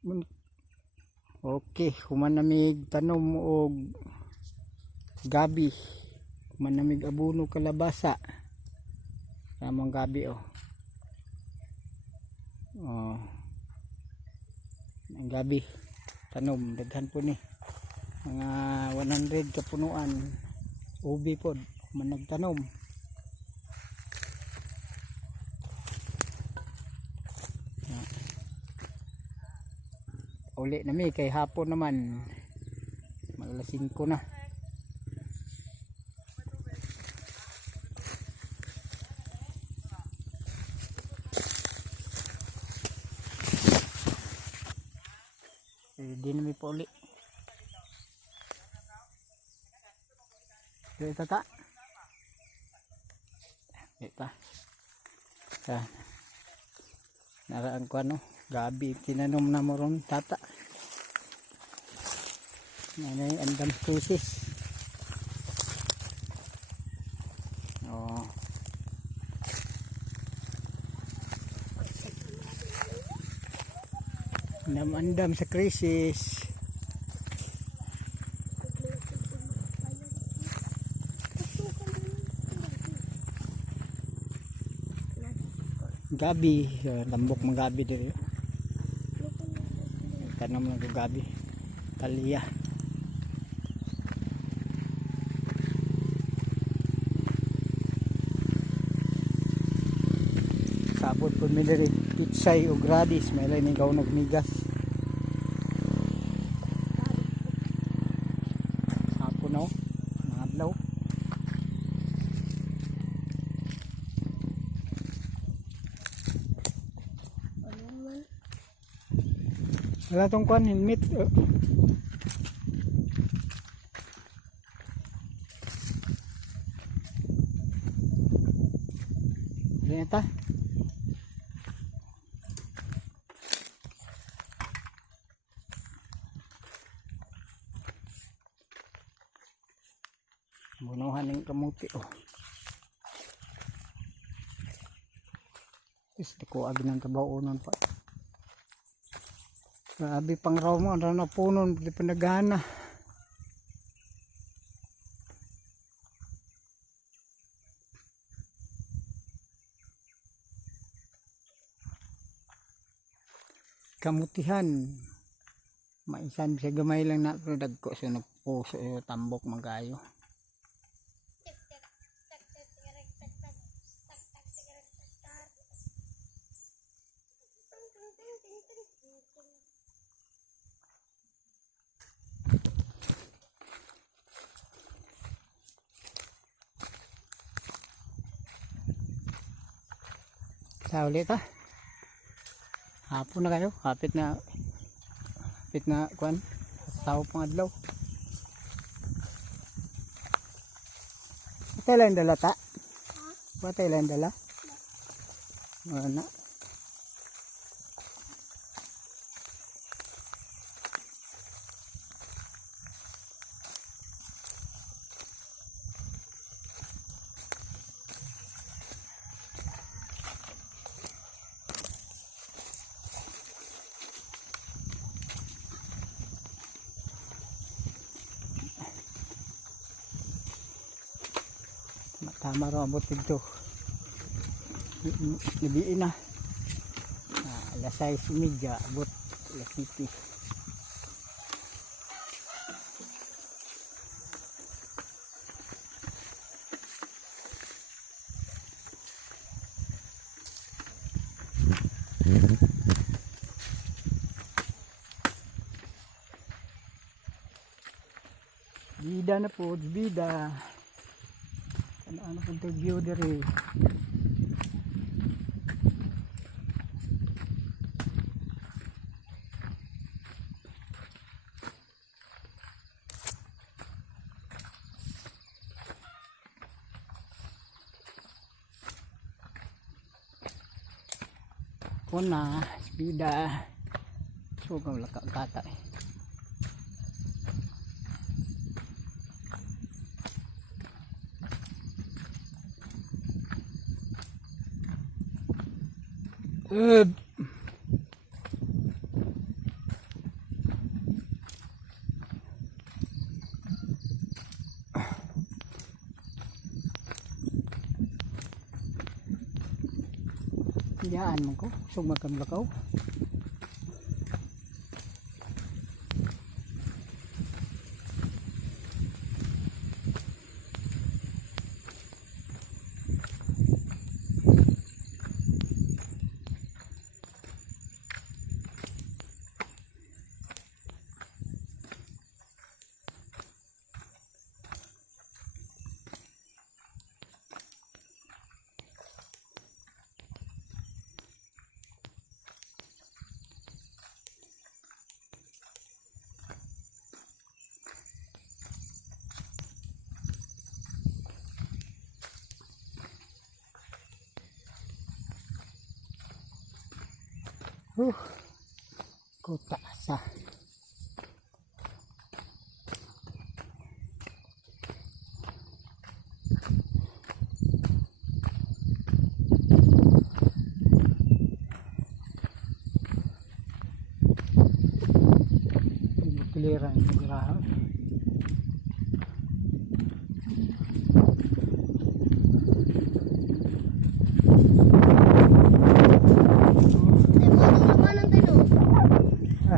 Okay, human namig tanom og gabi, human namig abuno kalabasa. Tamang gabi oh. Oh. Ang gabi tanom daghan po ni. Mga 100 kapunuan. Ubi pod man nagtanom. Uli nami kay hapon naman mag 5 na. Di nami pa uli. Ito ta. Ito. Naraan ko ano, gabi tinanom na mo ron tata. Nanay andam kusis. Oh. Andam sa krisis. Gabi, lambok mga gabi dito. Tanam lang yung gabi. Talia. Sabot po may diri pitsay o gradis. May lain ikaw nagmigas. Hapon na o. Mga adlaw. Wala tong kwan, helmet. Ganyan. Bunuhan ng kamuti oh. Di ko agi ng kabaunan pa. Grabe pang raw mo, ano na punon, di pa nagana. Kamutihan. Maisan siya gamay lang na, pero dagko siya nagpuso yung tambok magayo. Sa ulit ha. Hapon na kayo. Hapit na kuan. Tao pang adlaw. Patay lang dala ta. Patay lang dala. Wala. Tama rin abot dito. Nabiin na. Alas 6:30 abot. Alas 7. Bida na po. Bida. Ano po interview diri. Kuna, bida. So kang laka kata eh. Yaan mo ko. Sumagam lakaw. Kota sa kiliran gerahan.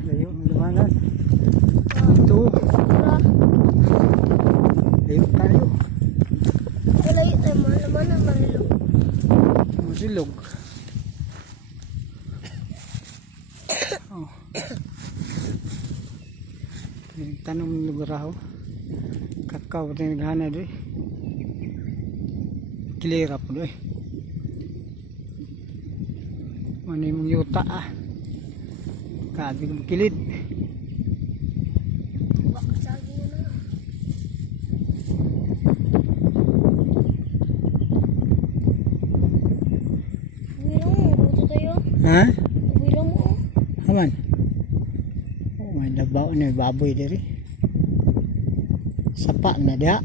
Layo ng lumanan. Ito. Layo tayo. Layo tayo malaman marilog. Marilog. Oh. Tanong ng lugar ako. Kakao na naghana doon. Kilera po doon. Ano yung yuta Kabi kong kilid. Bakasagi na na. Uwilang mo, buto tayo. Ha? Uwilang mo. Aman. Oh, may nabaw na baboy diri. Sapa na dia.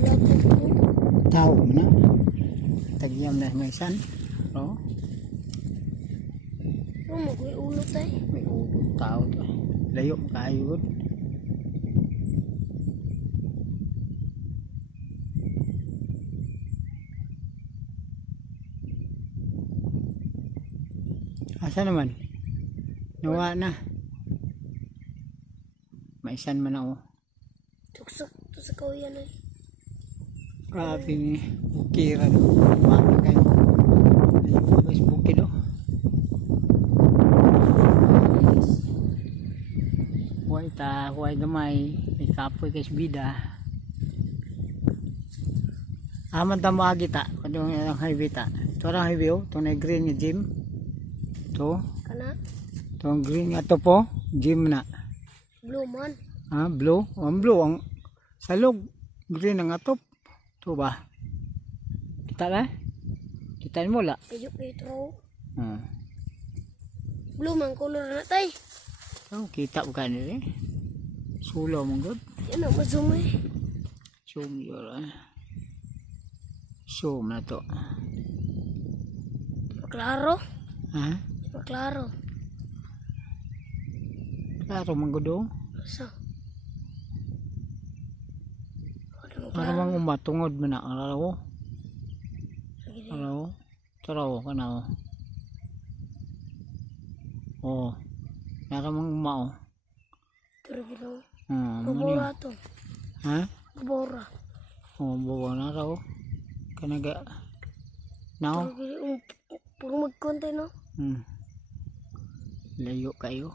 Lato po. Tao na. Tagyam na may san. Oh. Ano mo, kuya ulo tayo. May tao to. Layo kayo. Asa naman? Nawa na. Maisan man ako. Tuksok to sa kauyan ay. Grabe ni Bukira do. Bakit kayo? Ayun po guys, bukid do. Huwag gamay. May kapoy guys bida. Aman tamo agita. Kung yung highway ta. Ito lang highway oh. Ito na green yung gym. Ito. Kana? Ito ang green. Ito po. Gym na. Blue man. Ah, blue. Ang blue. Ang salog. Green ang atop. Ito ba? Kita ka? Kita mo la? Kayo throw. Hmm. Blue man color na tayo. Oh, kita ka nila eh. Sulaw mong good. Yan ang mazum eh. Zoom yun Zoom na to. Maklaro. Ha? Maklaro. Klaro mong good So. Para mang umatungod mo na. Araw. Araw. Taraw ka na oh. Oh. Para mang umao. Turo-turo. Mani. to. Ha? Bora. Oh, bawa na raw. Kanaga. Now. Puro magkonte no? Layo kayo.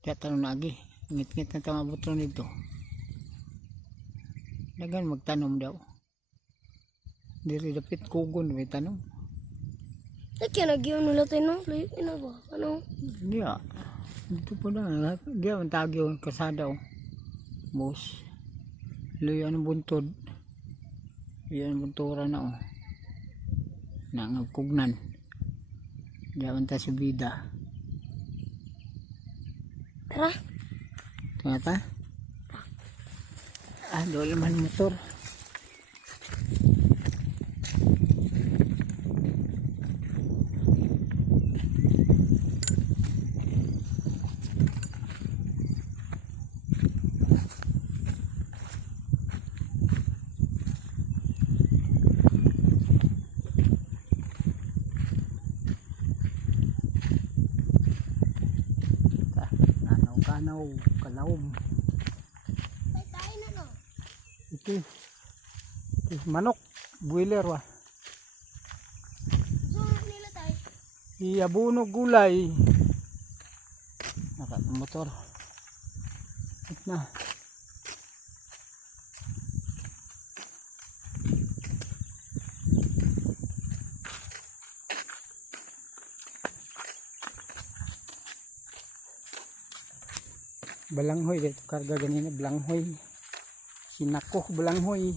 Kaya tanong lagi. Ngit-ngit na tama butron dito. Dagan magtanom daw. Diri dapit kugon may tanom. Kaya nagyan nila tayo no? Layo na ba? Ano? Hindi Dito po na. Hindi ang tagyo. Kasada Boss. Layo ang buntod. Yan ang buntura na Nangagkugnan. Diyan ta sa bida. Tara. Tengata? Doon naman motor. Kanaw, kalawom. Tay tayo na no. Ito. Manok, boiler wa. So nila tay. Iabuno gulay. Nakat ang motor. It na. Balanghoy dito karga ganina balanghoy. Sinako balanghoy.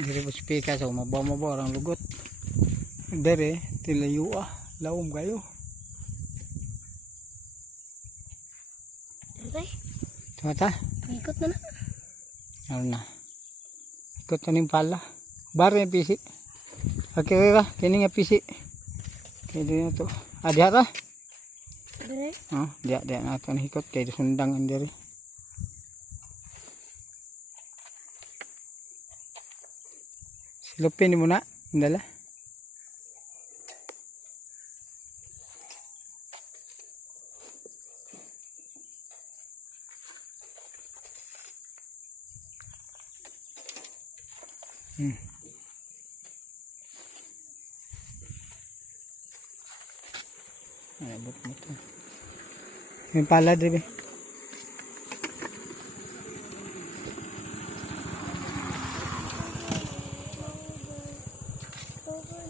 Diri po spika so mabaw ang lugot. Dere tilayo lawom kayo. Tay. Tumata. Ikot na na. Ano na. Ikot na ning pala. Bare yung pisi. Okay ka, kini nga pisi. Kaya din na to. Diha ta? Dire. Diha na ito hikot. Kaya sundang ang diri. Silupin mo na. Indala. Ay, abot mo ito. Yung pala, diba?